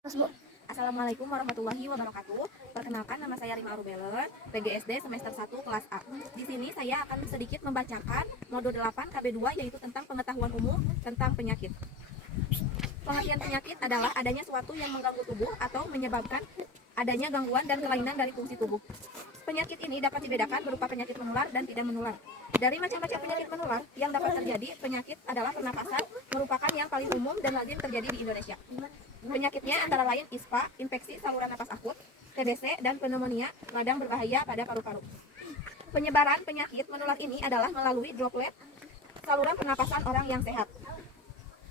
Mas, Bu. Assalamualaikum warahmatullahi wabarakatuh. Perkenalkan, nama saya Rima Rubelen, PGSD semester 1 kelas A. Di sini saya akan sedikit membacakan modul 8 KB2, yaitu tentang pengetahuan umum tentang penyakit. Pengertian penyakit adalah adanya suatu yang mengganggu tubuh atau menyebabkan adanya gangguan dan kelainan dari fungsi tubuh. Penyakit ini dapat dibedakan berupa penyakit menular dan tidak menular. Dari macam-macam penyakit menular yang dapat terjadi, penyakit adalah pernapasan merupakan yang paling umum dan lazim terjadi di Indonesia. Penyakitnya antara lain ISPA, infeksi saluran napas akut, TBC, dan pneumonia, radang berbahaya pada paru-paru. Penyebaran penyakit menular ini adalah melalui droplet saluran pernapasan orang yang sehat.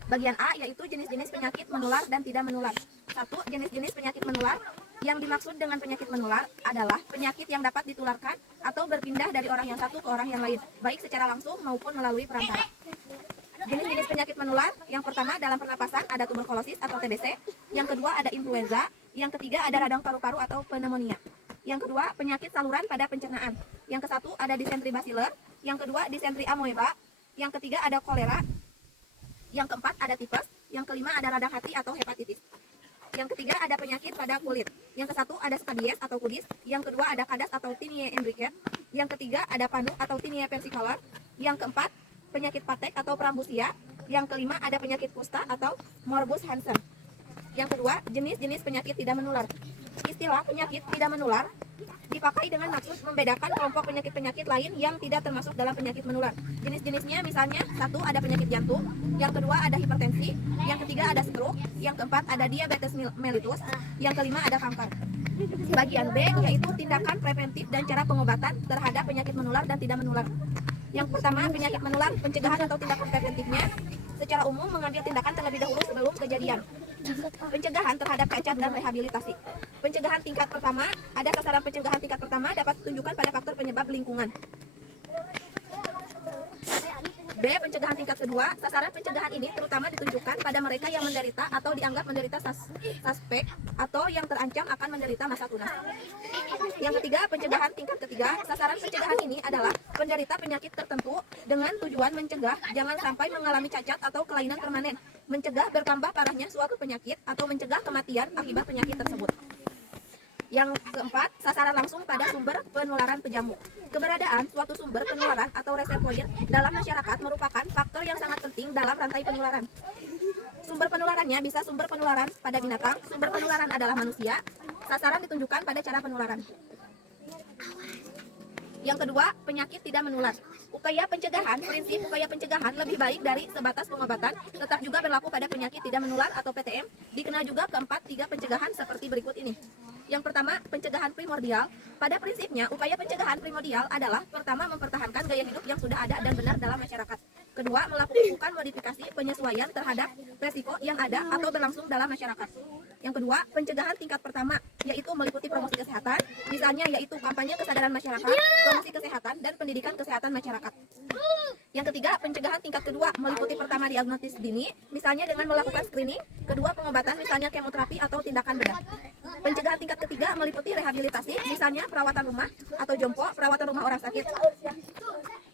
Bagian A yaitu jenis-jenis penyakit menular dan tidak menular. 1. Jenis-jenis penyakit menular. Yang dimaksud dengan penyakit menular adalah penyakit yang dapat ditularkan atau berpindah dari orang yang satu ke orang yang lain, baik secara langsung maupun melalui perantara. Jenis-jenis penyakit menular, yang pertama dalam pernapasan ada tuberkulosis atau TBC, yang kedua ada influenza, yang ketiga ada radang paru-paru atau pneumonia. Yang kedua, penyakit saluran pada pencernaan. Yang kesatu ada disentri basiler, yang kedua disentri amoeba, yang ketiga ada kolera, yang keempat ada tipes, yang kelima ada radang hati atau hepatitis. Yang ketiga ada penyakit pada kulit. Yang kesatu ada skabies atau kudis, yang kedua ada kadas atau tinea imbricate, yang ketiga ada panu atau tinea versicolor, yang keempat penyakit patek atau perambusia, yang kelima ada penyakit kusta atau morbus Hansen. Yang kedua, jenis-jenis penyakit tidak menular. Istilah penyakit tidak menular dipakai dengan maksud membedakan kelompok penyakit-penyakit lain yang tidak termasuk dalam penyakit menular. Jenis-jenisnya misalnya, satu ada penyakit jantung, yang kedua ada hipertensi, yang ketiga ada stroke, yang keempat ada diabetes mellitus, yang kelima ada kanker. Bagian B yaitu tindakan preventif dan cara pengobatan terhadap penyakit menular dan tidak menular. Yang pertama, penyakit menular, pencegahan atau tindakan preventifnya secara umum mengambil tindakan terlebih dahulu sebelum kejadian. Pencegahan terhadap cacat dan rehabilitasi. Pencegahan tingkat pertama, ada sasaran pencegahan tingkat pertama dapat ditunjukkan pada faktor penyebab lingkungan. B. Pencegahan tingkat kedua, sasaran pencegahan ini terutama ditunjukkan pada mereka yang menderita atau dianggap menderita suspek atau yang terancam akan menderita masa tunas. Yang ketiga, pencegahan tingkat ketiga, sasaran pencegahan ini adalah penderita penyakit tertentu dengan tujuan mencegah jangan sampai mengalami cacat atau kelainan permanen, mencegah bertambah parahnya suatu penyakit atau mencegah kematian akibat penyakit tersebut. Yang keempat, sasaran langsung pada sumber penularan pejamu. Keberadaan suatu sumber penularan atau reservoir dalam masyarakat merupakan faktor yang sangat penting dalam rantai penularan. Sumber penularannya bisa sumber penularan pada binatang, sumber penularan adalah manusia. Sasaran ditunjukkan pada cara penularan. Yang kedua, penyakit tidak menular. Upaya pencegahan, prinsip upaya pencegahan lebih baik dari sebatas pengobatan, tetap juga berlaku pada penyakit tidak menular atau PTM. Dikenal juga keempat, tiga pencegahan seperti berikut ini. Yang pertama, pencegahan primordial. Pada prinsipnya, upaya pencegahan primordial adalah pertama, mempertahankan gaya hidup yang sudah ada dan benar dalam masyarakat. Kedua, melakukan modifikasi penyesuaian terhadap resiko yang ada atau berlangsung dalam masyarakat. Yang kedua, pencegahan tingkat pertama, yaitu meliputi promosi kesehatan, misalnya yaitu kampanye kesadaran masyarakat, promosi kesehatan, dan pendidikan kesehatan masyarakat. Yang ketiga, pencegahan tingkat kedua, meliputi pertama diagnosis dini, misalnya dengan melakukan screening, kedua pengobatan, misalnya kemoterapi atau tindakan bedah. Pencegahan tingkat ketiga meliputi rehabilitasi, misalnya perawatan rumah atau jompo, perawatan rumah orang sakit.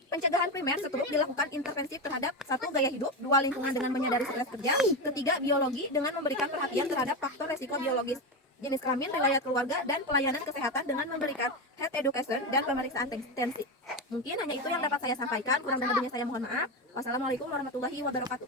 Pencegahan primer seterusnya dilakukan intervensi terhadap satu, gaya hidup, dua, lingkungan dengan menyadari stres kerja, ketiga, biologi dengan memberikan perhatian terhadap faktor resiko biologis, jenis kelamin, riwayat keluarga, dan pelayanan kesehatan dengan memberikan health education dan pemeriksaan tensi. Mungkin hanya itu yang dapat saya sampaikan, kurang dan lebihnya saya mohon maaf. Wassalamualaikum warahmatullahi wabarakatuh.